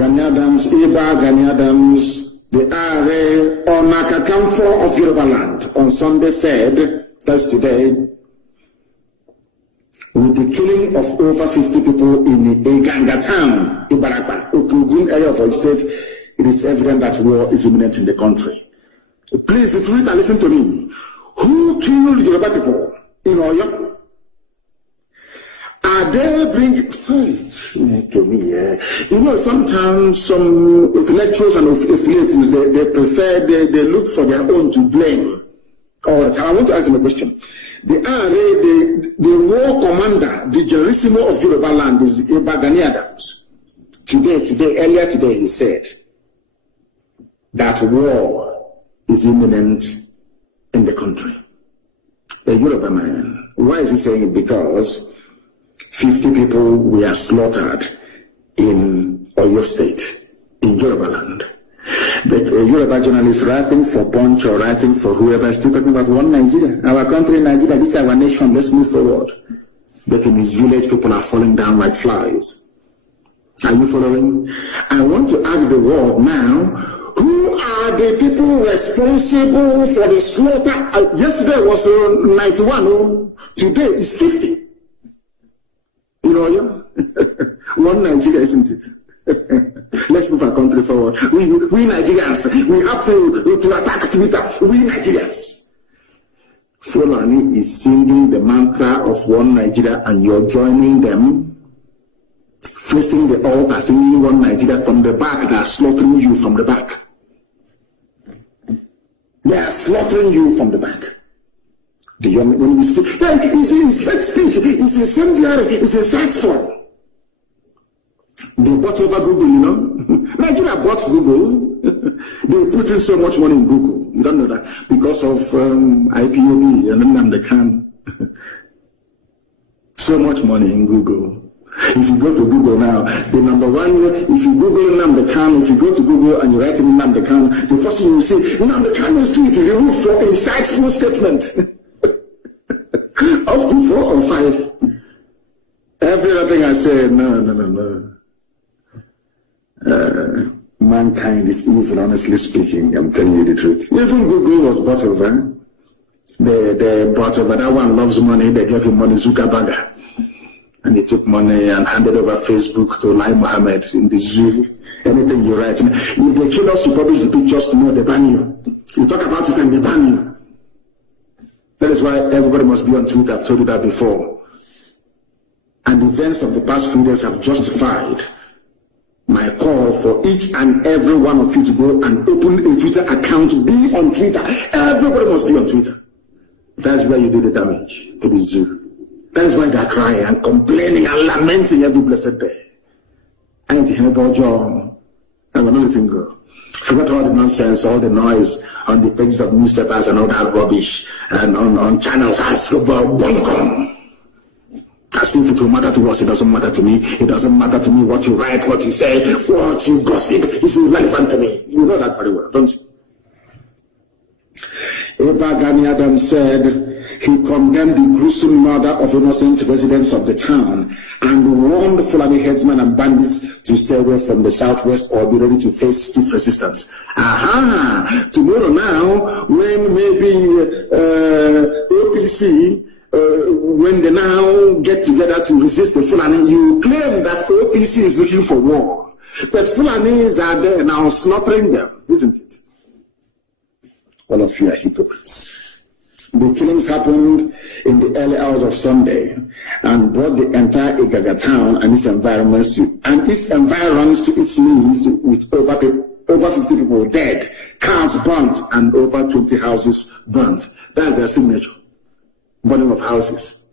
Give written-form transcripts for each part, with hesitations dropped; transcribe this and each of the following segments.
Gani Adams, Gani Adams, the Are Onakakamfo of Yoruba land on Sunday said, that's today, with the killing of over 50 people in the Igangan town, Ibarakba, Okugun area of our state, it is evident that war is imminent in the country. Please, Twitter, listen to me. Who killed Yoruba people in Oyo? Are they bringing to me? You know, sometimes some intellectuals and affiliates they prefer they look for their own to blame. All the time. I want to ask them a question. The war commander, the Generalissimo of Yoruba land is Gani Adams. Earlier today, he said that war is imminent in the country. A Yoruba man. Why is he saying it? Because 50 people were slaughtered in Oyo State, in Yoruba land. The Yoruba journalist writing for Punch or writing for whoever is still talking about one Nigeria. Our country, Nigeria, this is our nation, let's move forward. But in his village, people are falling down like flies. Are you following? I want to ask the world now, who are the people responsible for the slaughter? Yesterday was 91, today is 50. You know, one Nigeria, isn't it? Let's move our country forward. We Nigerians, we have to attack Twitter. We Nigerians. Fulani is singing the mantra of one Nigeria and you're joining them, facing the altar, singing one Nigeria from the back. They are slaughtering you from the back. They are slaughtering you from the back. When you speak, it's hate speech, it's incendiary, it's insightful. They bought over Google, you know. Nigeria bought Google. They put in so much money in Google. You don't know that because of Ipob and Nnamdi Kanu. So much money in Google. If you go to Google now, the number one, if you Google Nnamdi Kanu, if you go to Google and you write in Nnamdi Kanu, the first thing you see, Nnamdi Kanu's tweet removed for insightful statement. Up to 4 or 5. Every other thing I say, no. Mankind is evil, honestly speaking. I'm telling you the truth. Even Google was bought over. They bought over. That one loves money. They gave him money, Zuckerberg. And he took money and handed over Facebook to Lai Mohammed in the zoo. Anything you write. If they kill us, you publish the pictures to know they ban you. You talk about it and they ban you. That is why everybody must be on Twitter. I've told you that before. And the events of the past few days have justified my call for each and every one of you to go and open a Twitter account, be on Twitter. Everybody must be on Twitter. That's where you do the damage to the zoo. That is why they're crying and complaining and lamenting every blessed day. I ain't hear about John. I will not let him go. Forget all the nonsense, all the noise on the pages of newspapers and all that rubbish and on channels. Ask about bunkum. As if it will matter to us, it doesn't matter to me. It doesn't matter to me what you write, what you say, what you gossip. It's irrelevant to me. You know that very well, don't you? Gani Adams said he condemned the gruesome murder of innocent residents of the town and warned Fulani headsmen and bandits to stay away from the southwest or be ready to face stiff resistance. Tomorrow now, when maybe OPC, when they now get together to resist the Fulani, you claim that OPC is looking for war. But Fulanis are there now slaughtering them, isn't it? All of you are hypocrites. The killings happened in the early hours of Sunday and brought the entire Igangan town and its environs to its knees with over 50 people dead, cars burnt, and over 20 houses burnt. That's their signature. Burning of houses.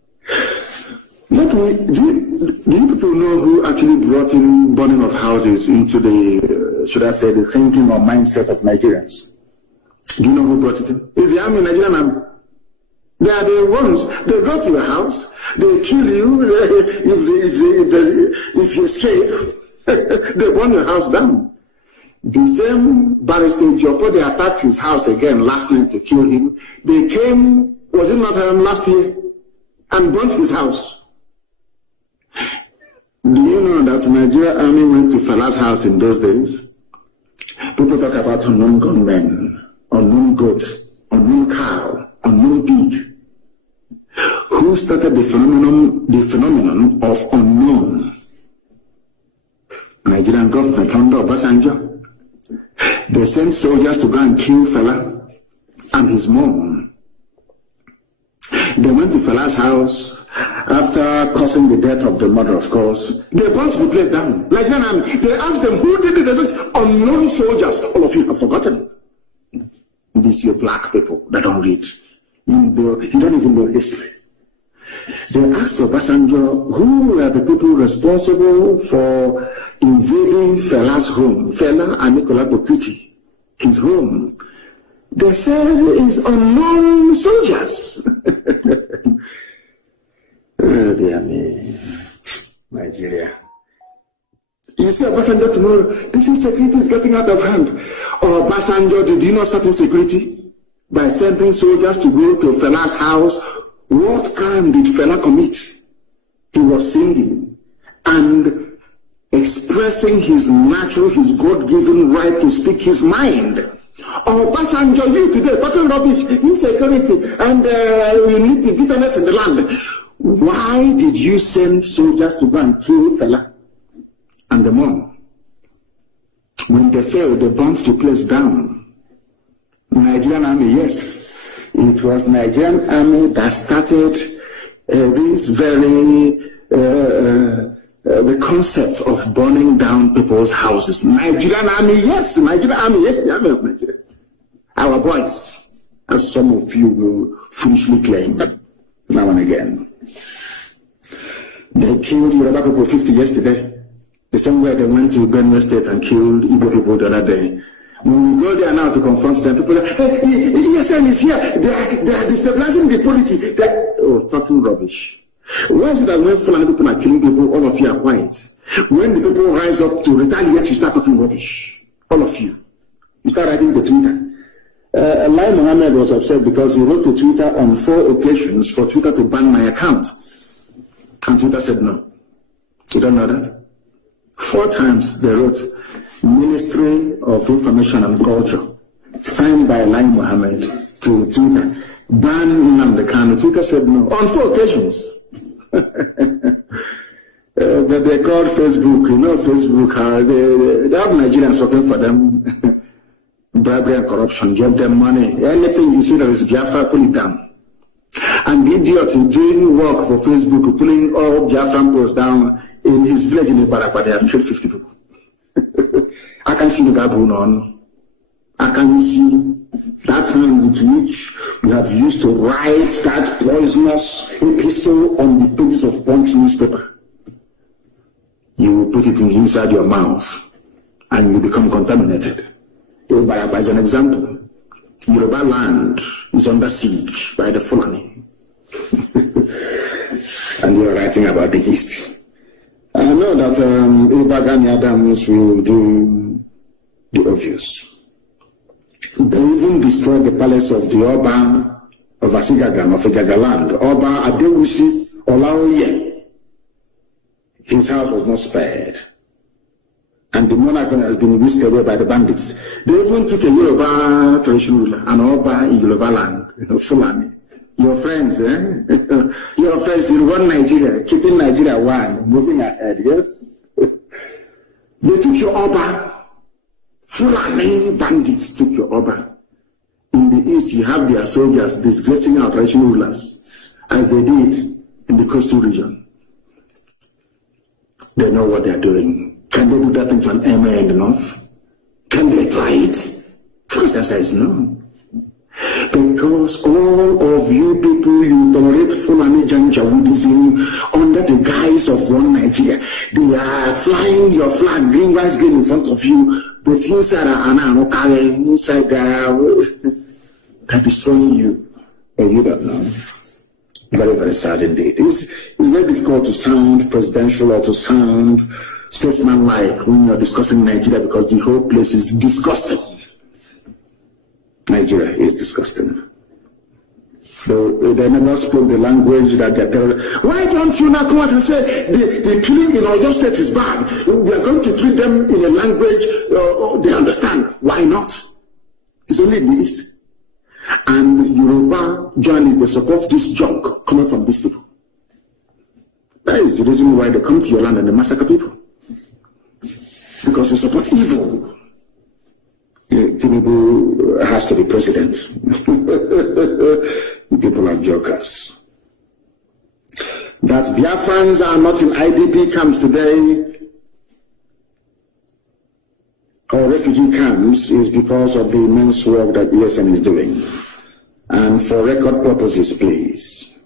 Do you people know who actually brought in burning of houses into the, should I say, the thinking or mindset of Nigerians? Do you know who brought it in? It's the army, Nigerian army. They are the ones. They go to your house, they kill you. If you escape, they burn your house down. The same barrister Jofo, they attacked his house again last night to kill him. They came, was it not last year, and burnt his house. Do you know that the Nigerian army went to Fela's house in those days? People talk about unknown gunmen, unknown goat, unknown cow, unknown pig. Who started the phenomenon of unknown? Nigerian government under Obasanjo. They sent soldiers to go and kill Fela and his mom. They went to Fela's house after causing the death of the mother, of course. They burnt the place down. Nigerian army. They asked them, who did it? They said, unknown soldiers. All of you have forgotten. These are black people that don't read. You don't even know history. They asked Obasanjo, who were the people responsible for invading Fela's home? Fela and Nicolas Bokuti, his home. They said it's unknown soldiers. Oh, dear me. Nigeria. You see Obasanjo tomorrow, this insecurity is getting out of hand. Obasanjo, did you not start insecurity by sending soldiers to go to Fela's house? What crime did Fela commit? He was singing and expressing his natural, his God-given right to speak his mind. Obasanjo, you today talking rubbish, insecurity, and we need the bitterness in the land. Why did you send soldiers to go and kill Fela and the mom? When they failed, they burnt the place down. Nigerian army, yes. It was Nigerian army that started this very the concept of burning down people's houses. Nigerian army, yes. Nigerian army, yes. The army of Nigeria. Our boys, as some of you will foolishly claim now and again. They killed Yoruba people 50 yesterday. The same way they went to Benue State and killed Igbo people the other day. When we go there now to confront them, people say, hey, ESN is here. They are destabilizing the polity. Talking rubbish. Why is it that when Fulani people are killing people, all of you are quiet? When the people rise up to retaliate, you start talking rubbish. All of you. You start writing to Twitter. Lai Mohammed was upset because he wrote to Twitter on 4 occasions for Twitter to ban my account. And Twitter said no. You don't know that? 4 times they wrote, Ministry of Information and Culture, signed by Lai Mohammed to Twitter, ban Nnamdi Kanu. Twitter said no. On 4 occasions. But they called Facebook, you know, Facebook, they have Nigerians working for them. Bribery and corruption, give them money. Anything you see that is Biafra, pull it down. And the idiot doing work for Facebook, pulling all Biafran posts down in his village in Ibarak, they have killed 50 people. I can see the baboon on. I can see that hand with which you have used to write that poisonous epistle on the pages of Punch newspaper. You will put it inside your mouth and you become contaminated. As an example, Yoruba land is under siege by the Fulani. And you're writing about the East. I know that Igangan Adams will do the obvious. They even destroyed the palace of the Oba of Asigagan, of Igagaland, Oba Adewusi Olaoye. His house was not spared. And the monarch has been whisked away by the bandits. They even took a Yoruba traditional ruler, an Oba in Yoruba land, Fulani. Your friends, Your friends in one Nigeria, keeping Nigeria one, moving ahead, yes? They took your Oba. Fulani bandits took your Oba. In the east, you have their soldiers disgracing our traditional rulers, as they did in the coastal region. They know what they're doing. Can they do that into an emir in the north? Can they try it? First answer is no. Because all of you people, you tolerate Fulani Janjaweedism under the guise of one Nigeria. They are flying your flag, green, white, green in front of you, but inside they're destroying you. And you don't know. Very, very sad indeed. It's very difficult to sound presidential or to sound statesman-like when you're discussing Nigeria because the whole place is disgusting. Nigeria is disgusting. They never spoke the language that they're telling. Why don't you now come out and say the killing in Oyo State is bad? We are going to treat them in a language they understand. Why not? It's only in the East. And Yoruba journalists, they support this junk coming from these people. That is the reason why they come to your land and they massacre people. Because they support evil. Tinubu has to be president. People are jokers. That Biafrans are not in IDP camps today or refugee camps is because of the immense work that ESN is doing. And for record purposes, please,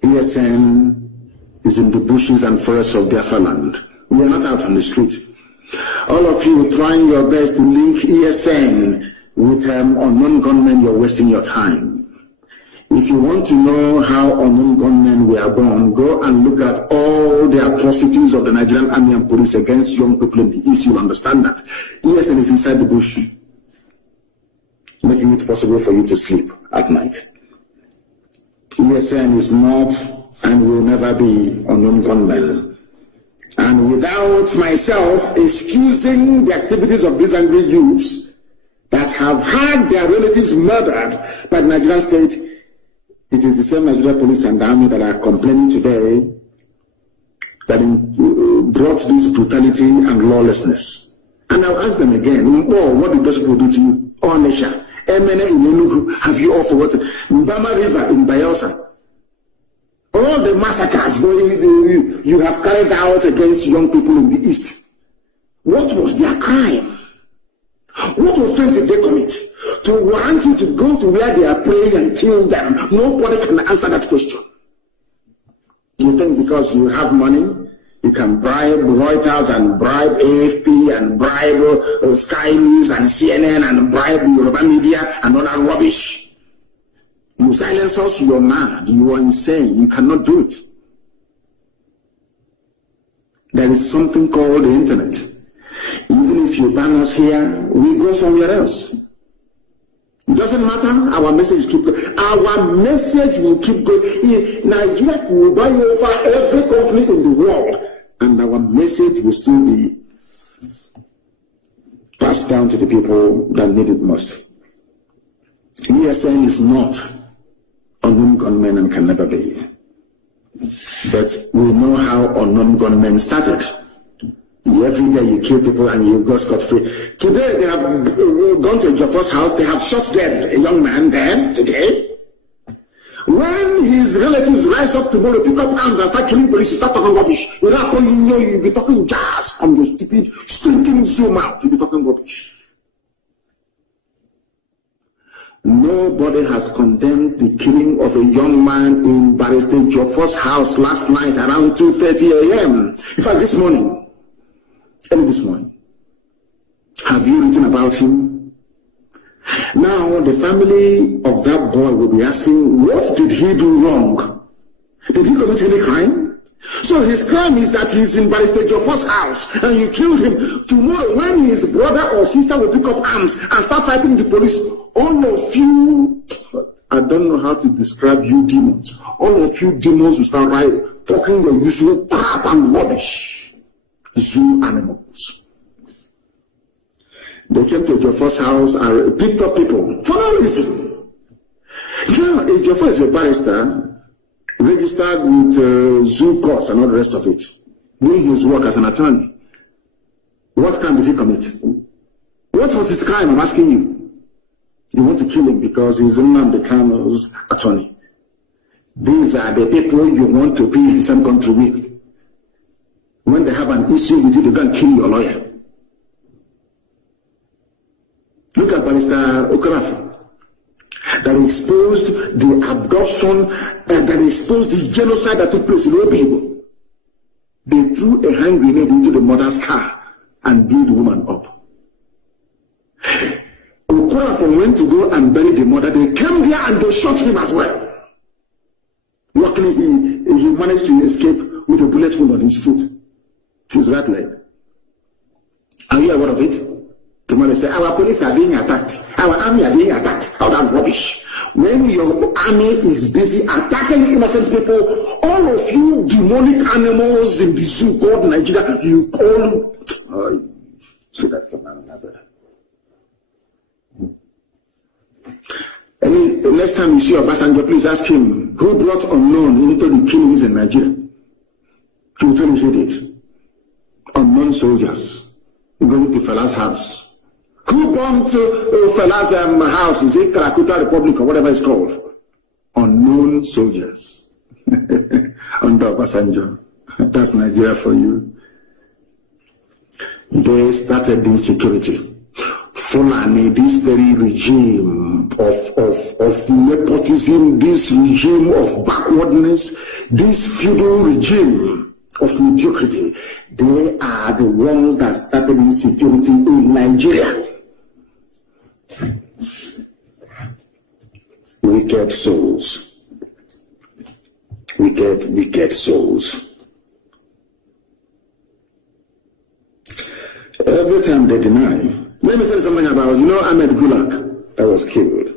ESN is in the bushes and forests of Biafra land. We are not out on the street. All of you trying your best to link ESN with unknown gunmen, you're wasting your time. If you want to know how unknown gunmen were born, go and look at all the atrocities of the Nigerian army and police against young people in the East. You'll understand that. ESN is inside the bush, making it possible for you to sleep at night. ESN is not and will never be unknown gunmen. And without myself excusing the activities of these angry youths that have had their relatives murdered by the Nigerian state, it is the same Nigerian police and army that are complaining today that brought this brutality and lawlessness. And I'll ask them again, what did those people do to you? Onisha, Emene in Enugu, have you all forgotten? Mbama River in Bayelsa. All the massacres you have carried out against young people in the East. What was their crime? What offense did they commit to want you to go to where they are praying and kill them? Nobody can answer that question. You think because you have money, you can bribe Reuters and bribe AFP and bribe Sky News and CNN and bribe the Yoruba media and all that rubbish. You silence us, you're mad, you are insane, you cannot do it. There is something called the internet. Even if you ban us here, we go somewhere else. It doesn't matter, our message keep going. Our message will keep going. Nigeria will buy over every company in the world, and our message will still be passed down to the people that need it most. ESN is not unknown gunmen and can never be. But we know how unknown gunmen started. Every day you kill people and you go scot-free. Today they have gone to Jofo's house, they have shot dead a young man there today. When his relatives rise up tomorrow, pick up arms and start killing police, you start talking rubbish. You'll be talking jazz from your stupid, stinking Zoom out. You'll be talking rubbish. Nobody has condemned the killing of a young man in Barrister Jofo's house last night around 2:30 a.m. In fact, this morning, have you written about him? Now, the family of that boy will be asking, what did he do wrong? Did he commit any crime? So his crime is that he's in Barrister Jofo's house and you killed him. Tomorrow, when his brother or sister will pick up arms and start fighting the police, all of you, I don't know how to describe you demons. All of you demons will start talking your usual crap and rubbish. Zoo animals. They came to Jofo's house and picked up people for no reason. Now, Jofo is a barrister, registered with zoo courts and all the rest of it, doing his work as an attorney. What crime did he commit? What was his crime? I'm asking you. You want to kill him because he's Nnamdi Kanu's attorney. These are the people you want to be in the same country with. When they have an issue with you, they go and kill your lawyer. Look at Barrister Okorafor, that exposed the abduction, that exposed the genocide that took place in Obibo. They threw a hand grenade into the mother's car and blew the woman up. Okorafor went to go and bury the mother. They came there and they shot him as well. Luckily, he managed to escape with a bullet wound on his foot, his right leg. Are you aware of it? Tomorrow they say, our police are being attacked. Our army are being attacked. All that rubbish. When your army is busy attacking innocent people, all of you demonic animals in the zoo called Nigeria, you call... So that from another. Next time you see Obasanjo, please ask him who brought Unknown into the killings in Nigeria. He will tell you he did. Unknown soldiers going to Fela's house. Who bombed Fela's house in say Karakuta Republic or whatever it's called? Unknown soldiers. Under Obasanjo. That's Nigeria for you. They started insecurity. Fulani, this very regime of nepotism, this regime of backwardness, this feudal regime of mediocrity, they are the ones that started insecurity in Nigeria. Wicked souls. Wicked souls. Every time they deny. Let me tell you something about, Ahmed Gulak that was killed.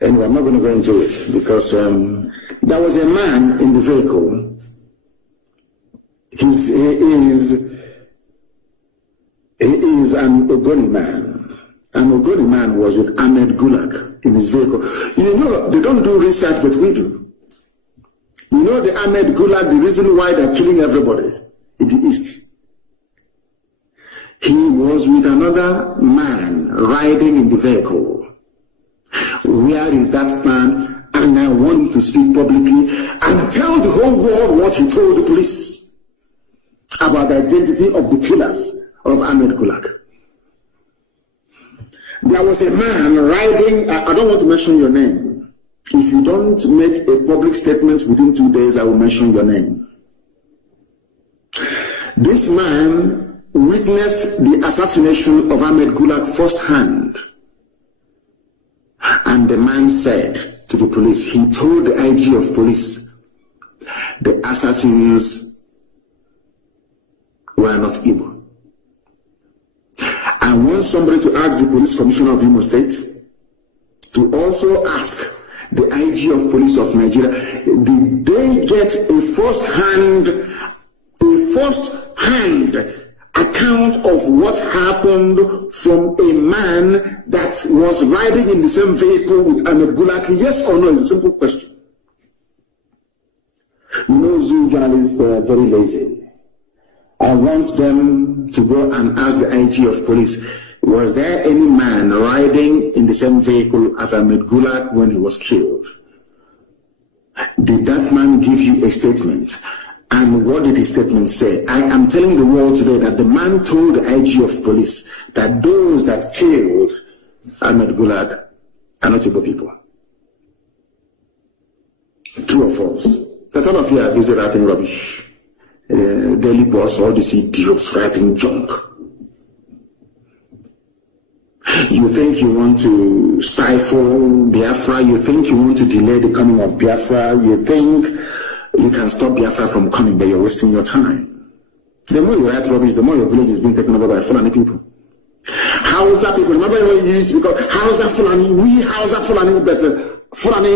Anyway, I'm not going to go into it because there was a man in the vehicle. He is an Ogoni man. An Ogoni man was with Ahmed Gulak in his vehicle. They don't do research, but we do. The Ahmed Gulak, the reason why they're killing everybody in the East. He was with another man riding in the vehicle. Where is that man? And I want him to speak publicly and tell the whole world what he told the police about the identity of the killers of Ahmed Gulak. There was a man riding, I don't want to mention your name. If you don't make a public statement within 2 days, I will mention your name. This man witnessed the assassination of Ahmed Gulak firsthand. And the man said to the police, he told the IG of police, the assassins were not Igbo. I want somebody to ask the police commissioner of Imo State to also ask the IG of police of Nigeria, did they get a first-hand account of what happened from a man that was riding in the same vehicle with Ahmed Gulak? Yes or no is a simple question. Zoo journalists are very lazy. I want them to go and ask the IG of police, was there any man riding in the same vehicle as Ahmed Gulak when he was killed? Did that man give you a statement? And what did his statement say? I am telling the world today that the man told the IG of police that those that killed Ahmed Gulak are not Igbo people. True or false? That all of you are busy writing rubbish. Daily Post, all these idiots writing junk. You think you want to stifle Biafra, you think you want to delay the coming of Biafra, you think you can stop Biafra from coming, but you're wasting your time. The more you write rubbish, the more your village is being taken over by Fulani people. Hausa people, remember when you used to be called Hausa Fulani, we Hausa Fulani, but Fulani,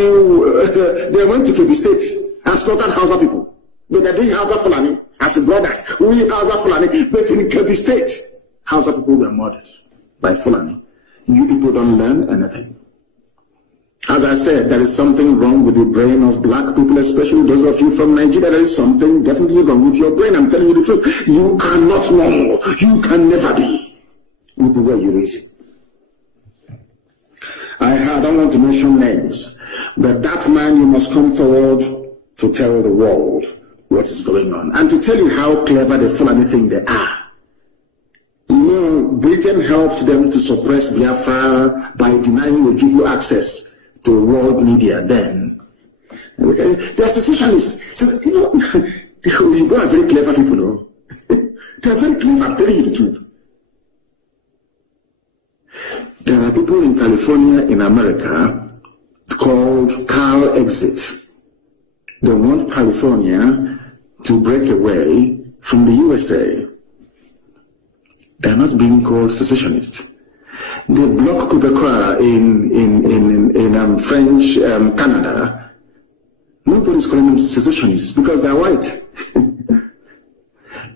they went to Kebbi State and slaughtered Hausa people. But they're doing Hausa Fulani as brothers. We Hausa Fulani, but in Kebbi State, Hausa people were murdered by Fulani. You people don't learn anything. As I said, there is something wrong with the brain of black people, especially those of you from Nigeria. There is something definitely wrong with your brain. I'm telling you the truth. You are not normal. You can never be with the way you reason. I don't want to mention names, but that man, you must come forward to tell the world what is going on and to tell you how clever the Fulani think they are. Britain helped them to suppress Biafra by denying Ojukwu access to world media then. They are secessionists. The Oyibo are very clever people, no? They are very clever, I'm telling you the truth. There are people in California, in America, called Cal Exit. They want California to break away from the USA. They are not being called secessionists. The Bloc Québécois in French Canada, nobody's calling them secessionists because they're white.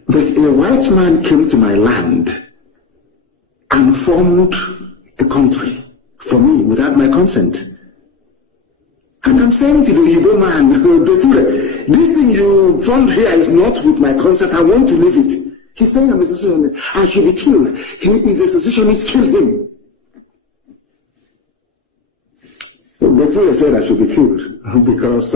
But a white man came to my land and formed a country for me without my consent. And I'm saying to the Igbo man, this thing you formed here is not with my consent. I want to leave it. He's saying I'm a secessionist. I should be killed. He is a secessionist. Kill him. Betul said I should be killed because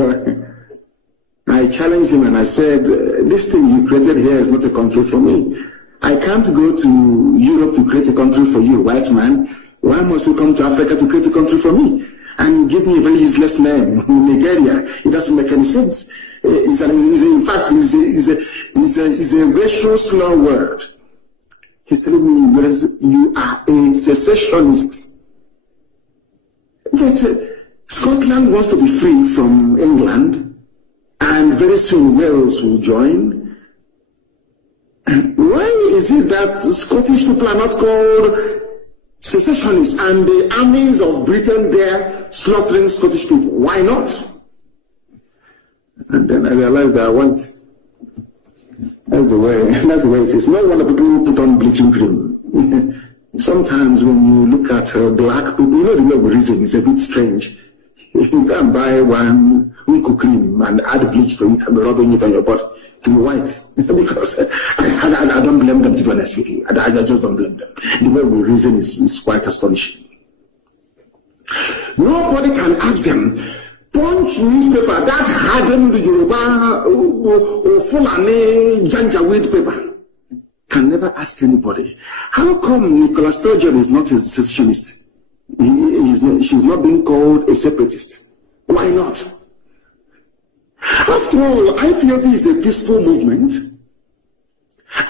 I challenged him and I said, this thing you created here is not a country for me. I can't go to Europe to create a country for you, white man. Why must you come to Africa to create a country for me? And give me a very useless name, Nigeria. It doesn't make any sense. In fact, it's a racial slur word. He's telling me you are a secessionist. But Scotland wants to be free from England, and very soon Wales will join. Why is it that Scottish people are not called secessionists and the armies of Britain there slaughtering Scottish people? Why not? And then I realized that I want. That's the way it is. No wonder people who put on bleaching cream. Sometimes when you look at black people, you know the way we reason is a bit strange. You can buy one unku cream and add bleach to it and be rubbing it on your body to be white. Because I don't blame them, to be honest with you. I just don't blame them. The way we reason is quite astonishing. Nobody can ask them, Punch newspaper that hardened the Yoruba or Fulani Janjaweed paper. Can never ask anybody, how come Nicola Sturgeon is not a secessionist? She's not being called a separatist. Why not? After all, IPOB is a peaceful movement.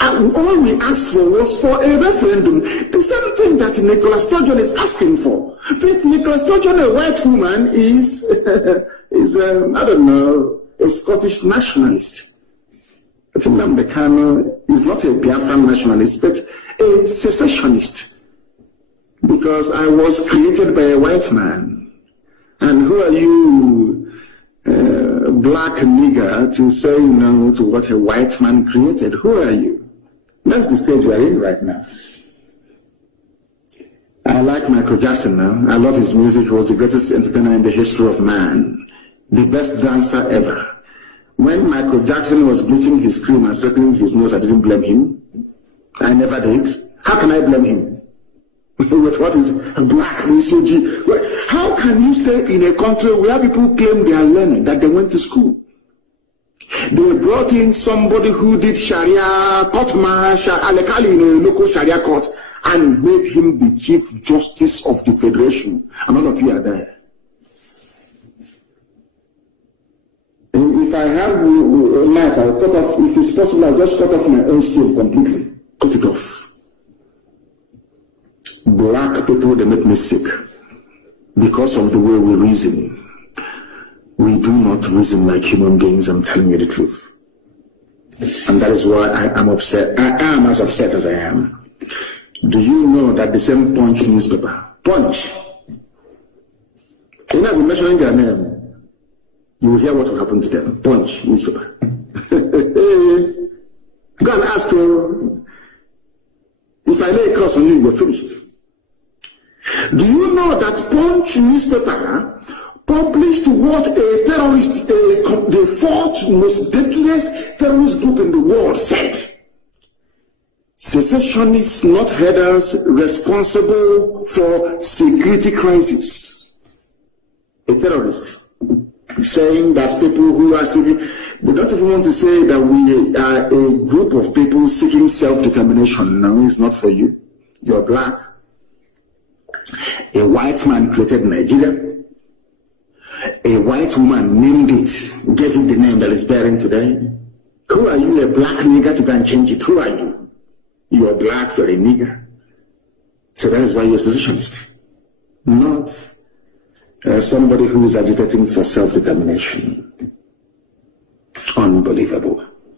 And all we asked for was for a referendum. The same thing that Nicola Sturgeon is asking for. But Nicola Sturgeon, a white woman, is I don't know, a Scottish nationalist. Nnamdi Kanu is not a Biafran nationalist, but a secessionist. Because I was created by a white man. And who are you, black nigger, to say no to what a white man created? Who are you? That's the stage we are in right now. I like Michael Jackson now. I love his music. He was the greatest entertainer in the history of man. The best dancer ever. When Michael Jackson was bleaching his cream and straightening his nose, I didn't blame him. I never did. How can I blame him? With what is black refugee? How can you stay in a country where people claim they are learning, that they went to school? They brought in somebody who did Sharia court martial, Alekali in a local Sharia court, and made him the Chief Justice of the Federation. And all of you are there. If I have a knife, I'll cut off, if it's possible, I'll just cut off my own skin completely. Cut it off. Black people, they make me sick because of the way we reason. We do not reason like human beings, I'm telling you the truth. And that is why I am upset. I am as upset as I am. Do you know that the same Punch newspaper, Punch, you're not mentioning their name, you will hear what will happen to them. Punch newspaper. Go and ask her, if I lay a curse on you, you're finished. Do you know that Punch newspaper published what a terrorist, the fourth most deadliest terrorist group in the world said? Secessionists, not headers, responsible for security crisis. A terrorist saying that people who are seeking, they don't even want to say that we are a group of people seeking self-determination. No, it's not for you. You're black. A white man created Nigeria. A white woman named it, gave it the name that is bearing today. Who are you, a black nigger, to go and change it? Who are you? You are black, you're a nigger. So that is why you're a secessionist. Not somebody who is agitating for self-determination. Unbelievable.